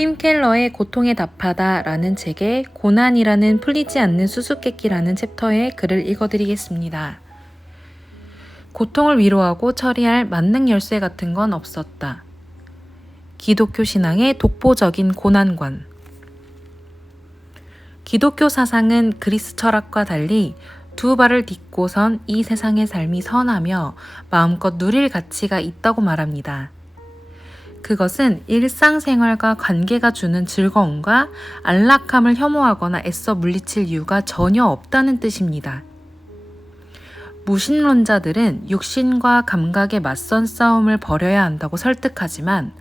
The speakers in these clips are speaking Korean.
팀 켈러의 고통에 답하다 라는 책에 고난이라는 풀리지 않는 수수께끼라는 챕터의 글을 읽어드리겠습니다. 고통을 위로하고 처리할 만능 열쇠 같은 건 없었다. 기독교 신앙의 독보적인 고난관. 기독교 사상은 그리스 철학과 달리 두 발을 딛고선 이 세상의 삶이 선하며 마음껏 누릴 가치가 있다고 말합니다. 그것은 일상생활과 관계가 주는 즐거움과 안락함을 혐오하거나 애써 물리칠 이유가 전혀 없다는 뜻입니다. 무신론자들은 육신과 감각의 맞선 싸움을 벌여야 한다고 설득하지만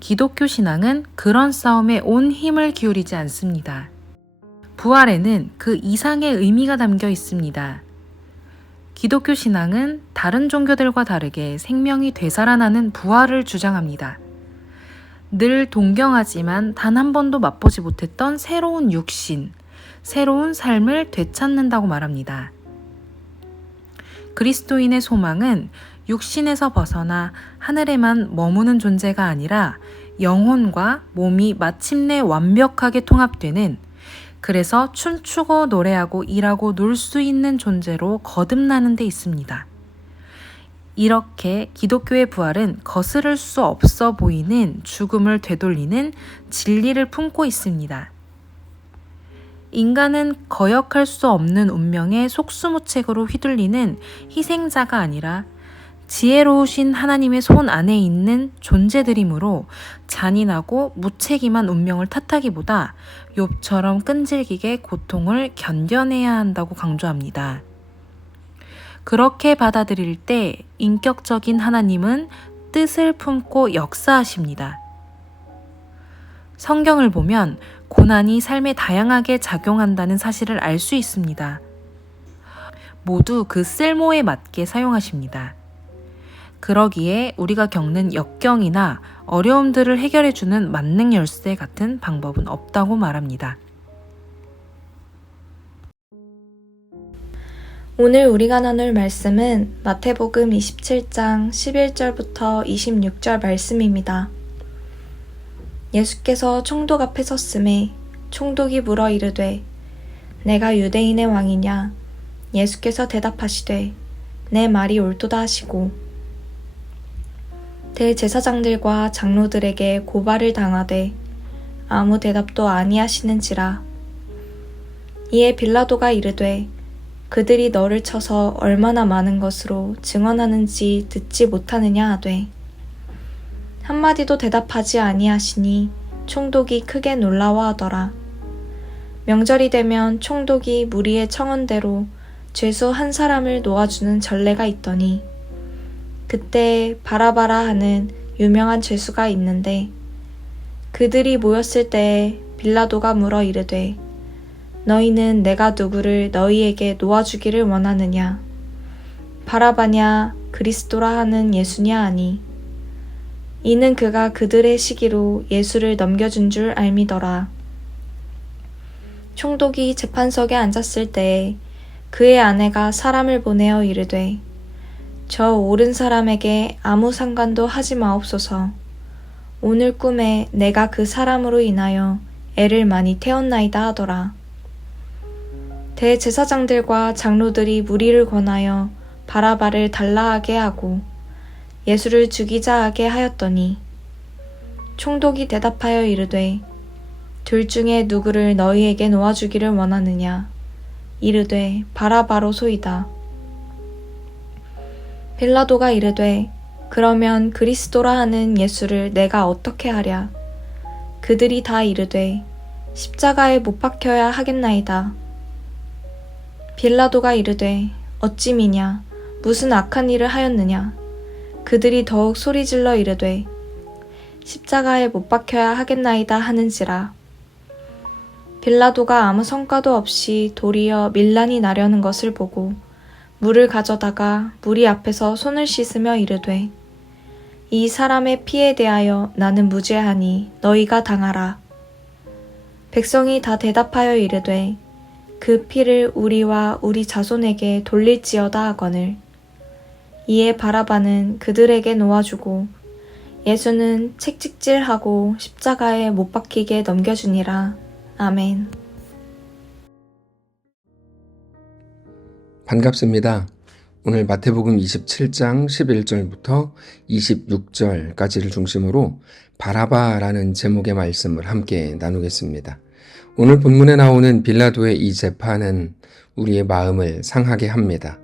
기독교 신앙은 그런 싸움에 온 힘을 기울이지 않습니다. 부활에는 그 이상의 의미가 담겨 있습니다. 기독교 신앙은 다른 종교들과 다르게 생명이 되살아나는 부활을 주장합니다. 늘 동경하지만 단 한 번도 맛보지 못했던 새로운 육신, 새로운 삶을 되찾는다고 말합니다. 그리스도인의 소망은 육신에서 벗어나 하늘에만 머무는 존재가 아니라 영혼과 몸이 마침내 완벽하게 통합되는, 그래서 춤추고 노래하고 일하고 놀 수 있는 존재로 거듭나는 데 있습니다. 이렇게 기독교의 부활은 거스를 수 없어 보이는 죽음을 되돌리는 진리를 품고 있습니다. 인간은 거역할 수 없는 운명의 속수무책으로 휘둘리는 희생자가 아니라 지혜로우신 하나님의 손 안에 있는 존재들이므로 잔인하고 무책임한 운명을 탓하기보다 욥처럼 끈질기게 고통을 견뎌내야 한다고 강조합니다. 그렇게 받아들일 때 인격적인 하나님은 뜻을 품고 역사하십니다. 성경을 보면 고난이 삶에 다양하게 작용한다는 사실을 알 수 있습니다. 모두 그 쓸모에 맞게 사용하십니다. 그러기에 우리가 겪는 역경이나 어려움들을 해결해주는 만능 열쇠 같은 방법은 없다고 말합니다. 오늘 우리가 나눌 말씀은 마태복음 27장 11절부터 26절 말씀입니다. 예수께서 총독 앞에 섰음에 총독이 물어 이르되 내가 유대인의 왕이냐? 예수께서 대답하시되 내 말이 옳도다 하시고 대제사장들과 장로들에게 고발을 당하되 아무 대답도 아니하시는지라. 이에 빌라도가 이르되 그들이 너를 쳐서 얼마나 많은 것으로 증언하는지 듣지 못하느냐 하되 한마디도 대답하지 아니하시니 총독이 크게 놀라워하더라. 명절이 되면 총독이 무리의 청원대로 죄수 한 사람을 놓아주는 전례가 있더니 그때 바라바라 하는 유명한 죄수가 있는데 그들이 모였을 때에 빌라도가 물어 이르되 너희는 내가 누구를 너희에게 놓아주기를 원하느냐? 바라바냐 그리스도라 하는 예수냐 하니 이는 그가 그들의 시기로 예수를 넘겨준 줄 알미더라. 총독이 재판석에 앉았을 때에 그의 아내가 사람을 보내어 이르되 저 옳은 사람에게 아무 상관도 하지 마옵소서. 오늘 꿈에 내가 그 사람으로 인하여 애를 많이 태웠나이다 하더라. 대제사장들과 장로들이 무리를 권하여 바라바를 달라하게 하고 예수를 죽이자 하게 하였더니 총독이 대답하여 이르되 둘 중에 누구를 너희에게 놓아주기를 원하느냐? 이르되 바라바로소이다. 빌라도가 이르되 그러면 그리스도라 하는 예수를 내가 어떻게 하랴? 그들이 다 이르되 십자가에 못 박혀야 하겠나이다. 빌라도가 이르되 어찌 미냐? 무슨 악한 일을 하였느냐? 그들이 더욱 소리질러 이르되 십자가에 못 박혀야 하겠나이다 하는지라. 빌라도가 아무 성과도 없이 도리어 밀란이 나려는 것을 보고 물을 가져다가 무리 앞에서 손을 씻으며 이르되 이 사람의 피에 대하여 나는 무죄하니 너희가 당하라. 백성이 다 대답하여 이르되 그 피를 우리와 우리 자손에게 돌릴지어다 하거늘. 이에 바라바는 그들에게 놓아주고 예수는 책찍질하고 십자가에 못 박히게 넘겨주니라. 아멘. 반갑습니다. 오늘 마태복음 27장 11절부터 26절까지를 중심으로 바라바라는 제목의 말씀을 함께 나누겠습니다. 오늘 본문에 나오는 빌라도의 이 재판은 우리의 마음을 상하게 합니다.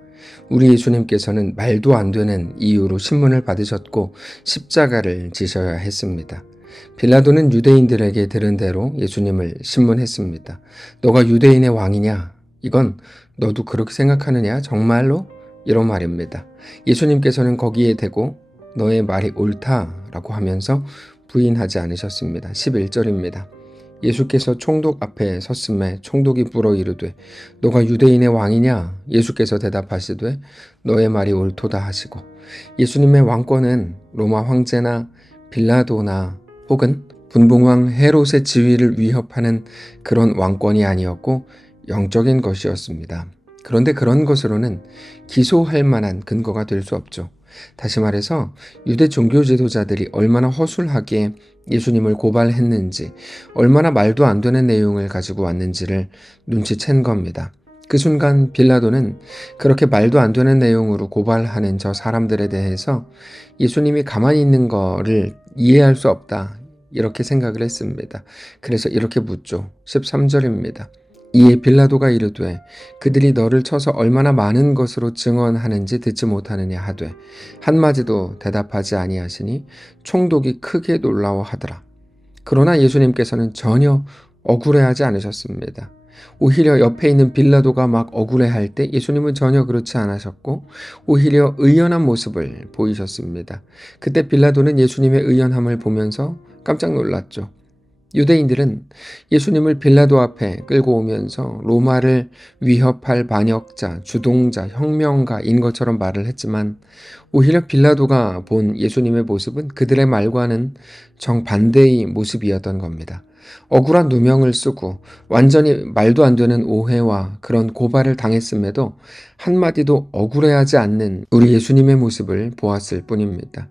우리 예수님께서는 말도 안 되는 이유로 신문을 받으셨고 십자가를 지셔야 했습니다. 빌라도는 유대인들에게 들은 대로 예수님을 신문했습니다. 너가 유대인의 왕이냐? 이건 너도 그렇게 생각하느냐? 정말로? 이런 말입니다. 예수님께서는 거기에 대고 너의 말이 옳다라고 하면서 부인하지 않으셨습니다. 11절입니다. 예수께서 총독 앞에 섰음에 총독이 물어 이르되 너가 유대인의 왕이냐? 예수께서 대답하시되 너의 말이 옳도다 하시고, 예수님의 왕권은 로마 황제나 빌라도나 혹은 분봉왕 헤롯의 지위를 위협하는 그런 왕권이 아니었고 영적인 것이었습니다. 그런데 그런 것으로는 기소할 만한 근거가 될 수 없죠. 다시 말해서 유대 종교 지도자들이 얼마나 허술하게 예수님을 고발했는지, 얼마나 말도 안 되는 내용을 가지고 왔는지를 눈치챈 겁니다. 그 순간 빌라도는 그렇게 말도 안 되는 내용으로 고발하는 저 사람들에 대해서 예수님이 가만히 있는 거를 이해할 수 없다, 이렇게 생각을 했습니다. 그래서 이렇게 묻죠. 13절입니다. 이에 빌라도가 이르되 그들이 너를 쳐서 얼마나 많은 것으로 증언하는지 듣지 못하느냐 하되 한마디도 대답하지 아니하시니 총독이 크게 놀라워하더라. 그러나 예수님께서는 전혀 억울해하지 않으셨습니다. 오히려 옆에 있는 빌라도가 막 억울해할 때 예수님은 전혀 그렇지 않으셨고 오히려 의연한 모습을 보이셨습니다. 그때 빌라도는 예수님의 의연함을 보면서 깜짝 놀랐죠. 유대인들은 예수님을 빌라도 앞에 끌고 오면서 로마를 위협할 반역자, 주동자, 혁명가인 것처럼 말을 했지만 오히려 빌라도가 본 예수님의 모습은 그들의 말과는 정반대의 모습이었던 겁니다. 억울한 누명을 쓰고 완전히 말도 안 되는 오해와 그런 고발을 당했음에도 한마디도 억울해하지 않는 우리 예수님의 모습을 보았을 뿐입니다.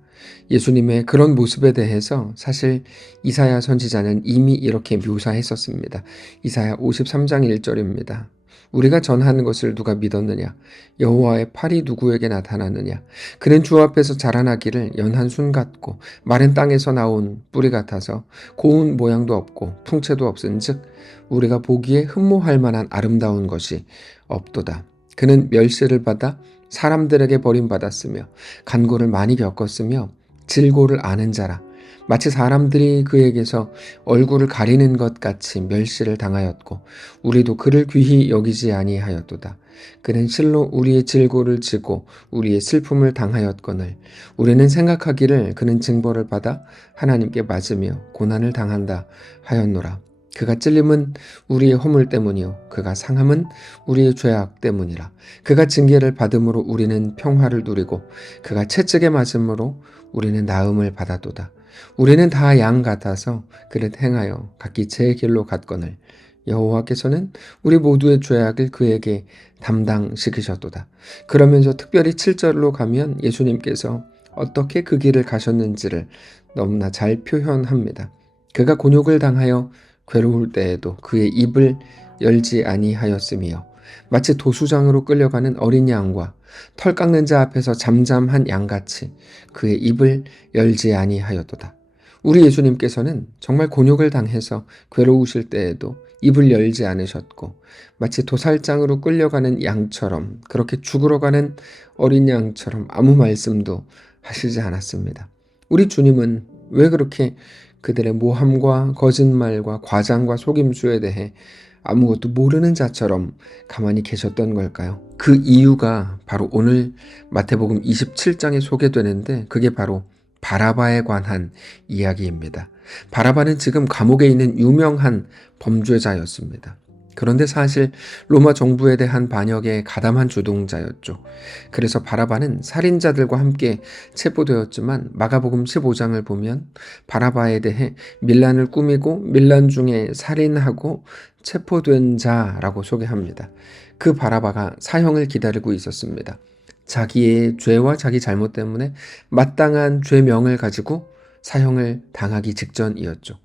예수님의 그런 모습에 대해서 사실 이사야 선지자는 이미 이렇게 묘사했었습니다. 이사야 53장 1절입니다. 우리가 전하는 것을 누가 믿었느냐? 여호와의 팔이 누구에게 나타났느냐? 그는 주 앞에서 자라나기를 연한 순 같고 마른 땅에서 나온 뿌리 같아서 고운 모양도 없고 풍채도 없은즉 우리가 보기에 흠모할 만한 아름다운 것이 없도다. 그는 멸시를 받아 사람들에게 버림받았으며 간고를 많이 겪었으며 질고를 아는 자라. 마치 사람들이 그에게서 얼굴을 가리는 것 같이 멸시를 당하였고 우리도 그를 귀히 여기지 아니하였도다. 그는 실로 우리의 질고를 지고 우리의 슬픔을 당하였거늘 우리는 생각하기를 그는 징벌을 받아 하나님께 맞으며 고난을 당한다 하였노라. 그가 찔림은 우리의 허물 때문이요 그가 상함은 우리의 죄악 때문이라. 그가 징계를 받음으로 우리는 평화를 누리고 그가 채찍에 맞음으로 우리는 나음을 받았도다. 우리는 다 양 같아서 그릇 행하여 각기 제 길로 갔거늘 여호와께서는 우리 모두의 죄악을 그에게 담당시키셨도다. 그러면서 특별히 7절로 가면 예수님께서 어떻게 그 길을 가셨는지를 너무나 잘 표현합니다. 그가 곤욕을 당하여 괴로울 때에도 그의 입을 열지 아니하였으며 마치 도수장으로 끌려가는 어린 양과 털 깎는 자 앞에서 잠잠한 양같이 그의 입을 열지 아니하였도다. 우리 예수님께서는 정말 곤욕을 당해서 괴로우실 때에도 입을 열지 않으셨고 마치 도살장으로 끌려가는 양처럼 그렇게 죽으러 가는 어린 양처럼 아무 말씀도 하시지 않았습니다. 우리 주님은 왜 그렇게 그들의 모함과 거짓말과 과장과 속임수에 대해 아무것도 모르는 자처럼 가만히 계셨던 걸까요? 그 이유가 바로 오늘 마태복음 27장에 소개되는데 그게 바로 바라바에 관한 이야기입니다. 바라바는 지금 감옥에 있는 유명한 범죄자였습니다. 그런데 사실 로마 정부에 대한 반역에 가담한 주동자였죠. 그래서 바라바는 살인자들과 함께 체포되었지만 마가복음 15장을 보면 바라바에 대해 밀란을 꾸미고 밀란 중에 살인하고 체포된 자라고 소개합니다. 그 바라바가 사형을 기다리고 있었습니다. 자기의 죄와 자기 잘못 때문에 마땅한 죄명을 가지고 사형을 당하기 직전이었죠.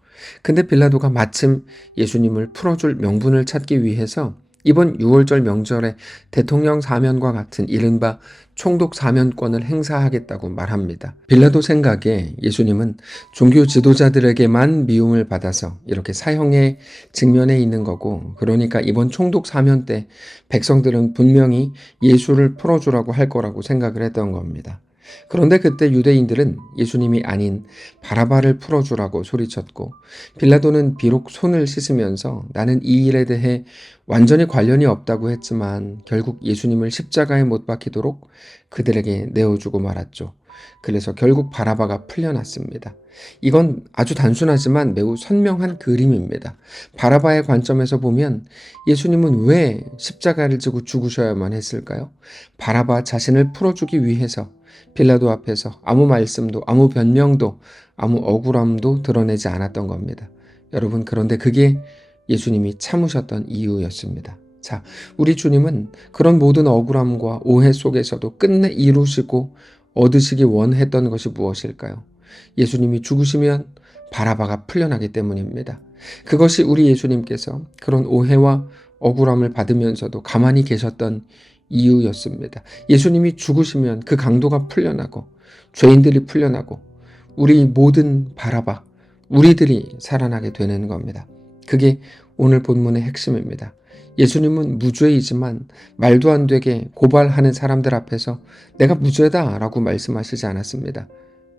근데 빌라도가 마침 예수님을 풀어줄 명분을 찾기 위해서 이번 6월절 명절에 대통령 사면과 같은 이른바 총독 사면권을 행사하겠다고 말합니다. 빌라도 생각에 예수님은 종교 지도자들에게만 미움을 받아서 이렇게 사형에 직면해 있는 거고, 그러니까 이번 총독 사면 때 백성들은 분명히 예수를 풀어주라고 할 거라고 생각을 했던 겁니다. 그런데 그때 유대인들은 예수님이 아닌 바라바를 풀어주라고 소리쳤고, 빌라도는 비록 손을 씻으면서 나는 이 일에 대해 완전히 관련이 없다고 했지만 결국 예수님을 십자가에 못 박히도록 그들에게 내어주고 말았죠. 그래서 결국 바라바가 풀려났습니다. 이건 아주 단순하지만 매우 선명한 그림입니다. 바라바의 관점에서 보면 예수님은 왜 십자가를 지고 죽으셔야만 했을까요? 바라바 자신을 풀어주기 위해서 빌라도 앞에서 아무 말씀도, 아무 변명도, 아무 억울함도 드러내지 않았던 겁니다. 여러분, 그런데 그게 예수님이 참으셨던 이유였습니다. 자, 우리 주님은 그런 모든 억울함과 오해 속에서도 끝내 이루시고 얻으시기 원했던 것이 무엇일까요? 예수님이 죽으시면 바라바가 풀려나기 때문입니다. 그것이 우리 예수님께서 그런 오해와 억울함을 받으면서도 가만히 계셨던 이유였습니다. 예수님이 죽으시면 그 강도가 풀려나고 죄인들이 풀려나고 우리 모든 바라바, 우리들이 살아나게 되는 겁니다. 그게 오늘 본문의 핵심입니다. 예수님은 무죄이지만 말도 안 되게 고발하는 사람들 앞에서 내가 무죄다 라고 말씀하시지 않았습니다.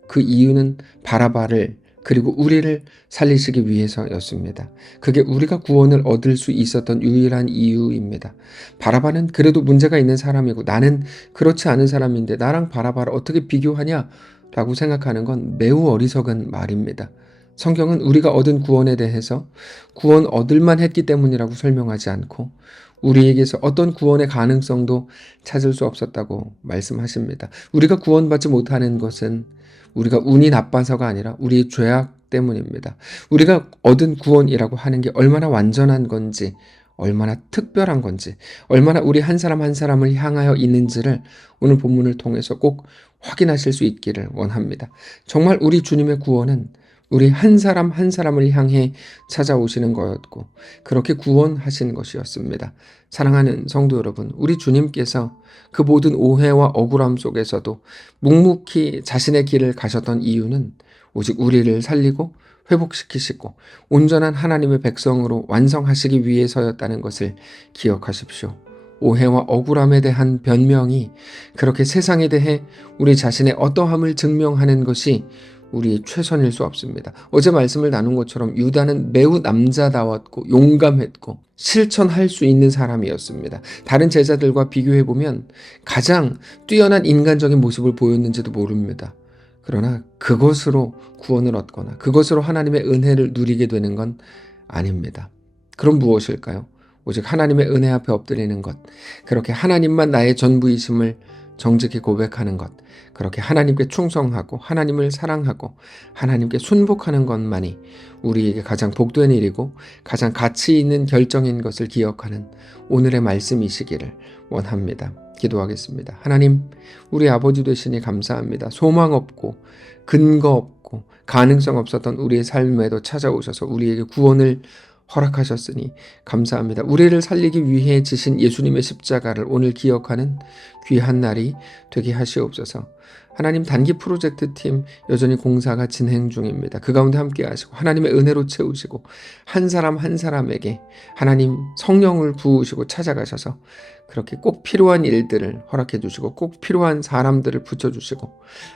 그 이유는 바라바를 그리고 우리를 살리시기 위해서였습니다. 그게 우리가 구원을 얻을 수 있었던 유일한 이유입니다. 바라바는 그래도 문제가 있는 사람이고 나는 그렇지 않은 사람인데 나랑 바라바를 어떻게 비교하냐 라고 생각하는 건 매우 어리석은 말입니다. 성경은 우리가 얻은 구원에 대해서 구원 얻을만 했기 때문이라고 설명하지 않고 우리에게서 어떤 구원의 가능성도 찾을 수 없었다고 말씀하십니다. 우리가 구원받지 못하는 것은 우리가 운이 나빠서가 아니라 우리의 죄악 때문입니다. 우리가 얻은 구원이라고 하는 게 얼마나 완전한 건지, 얼마나 특별한 건지, 얼마나 우리 한 사람 한 사람을 향하여 있는지를 오늘 본문을 통해서 꼭 확인하실 수 있기를 원합니다. 정말 우리 주님의 구원은 우리 한 사람 한 사람을 향해 찾아오시는 거였고 그렇게 구원하신 것이었습니다. 사랑하는 성도 여러분, 우리 주님께서 그 모든 오해와 억울함 속에서도 묵묵히 자신의 길을 가셨던 이유는 오직 우리를 살리고 회복시키시고 온전한 하나님의 백성으로 완성하시기 위해서였다는 것을 기억하십시오. 오해와 억울함에 대한 변명이 그렇게 세상에 대해 우리 자신의 어떠함을 증명하는 것이 우리의 최선일 수 없습니다. 어제 말씀을 나눈 것처럼 유다는 매우 남자다웠고 용감했고 실천할 수 있는 사람이었습니다. 다른 제자들과 비교해보면 가장 뛰어난 인간적인 모습을 보였는지도 모릅니다. 그러나 그것으로 구원을 얻거나 그것으로 하나님의 은혜를 누리게 되는 건 아닙니다. 그럼 무엇일까요? 오직 하나님의 은혜 앞에 엎드리는 것, 그렇게 하나님만 나의 전부이심을 정직히 고백하는 것, 그렇게 하나님께 충성하고 하나님을 사랑하고 하나님께 순복하는 것만이 우리에게 가장 복된 일이고 가장 가치 있는 결정인 것을 기억하는 오늘의 말씀이시기를 원합니다. 기도하겠습니다. 하나님, 우리 아버지 되시니 감사합니다. 소망 없고 근거 없고 가능성 없었던 우리의 삶에도 찾아오셔서 우리에게 구원을 허락하셨으니 감사합니다. 우리를 살리기 위해 지신 예수님의 십자가를 오늘 기억하는 귀한 날이 되게 하시옵소서. 하나님, 단기 프로젝트 팀 여전히 공사가 진행 중입니다. 그 가운데 함께 하시고 하나님의 은혜로 채우시고 한 사람 한 사람에게 하나님 성령을 부으시고 찾아가셔서 그렇게 꼭 필요한 일들을 허락해 주시고 꼭 필요한 사람들을 붙여주시고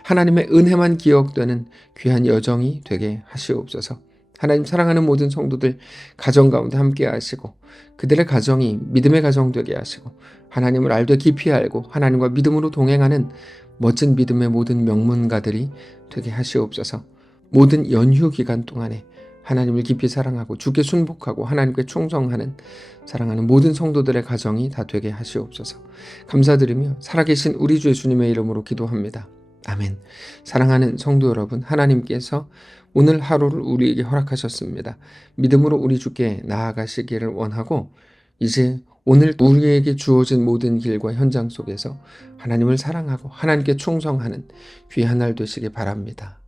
하나님의 은혜만 기억되는 귀한 여정이 되게 하시옵소서. 하나님, 사랑하는 모든 성도들 가정 가운데 함께 하시고 그들의 가정이 믿음의 가정 되게 하시고 하나님을 알되 깊이 알고 하나님과 믿음으로 동행하는 멋진 믿음의 모든 명문가들이 되게 하시옵소서. 모든 연휴 기간 동안에 하나님을 깊이 사랑하고 주께 순복하고 하나님께 충성하는 사랑하는 모든 성도들의 가정이 다 되게 하시옵소서. 감사드리며 살아계신 우리 주 예수님의 이름으로 기도합니다. 아멘. 사랑하는 성도 여러분, 하나님께서 오늘 하루를 우리에게 허락하셨습니다. 믿음으로 우리 주께 나아가시기를 원하고 이제 오늘 우리에게 주어진 모든 길과 현장 속에서 하나님을 사랑하고 하나님께 충성하는 귀한 날 되시기 바랍니다.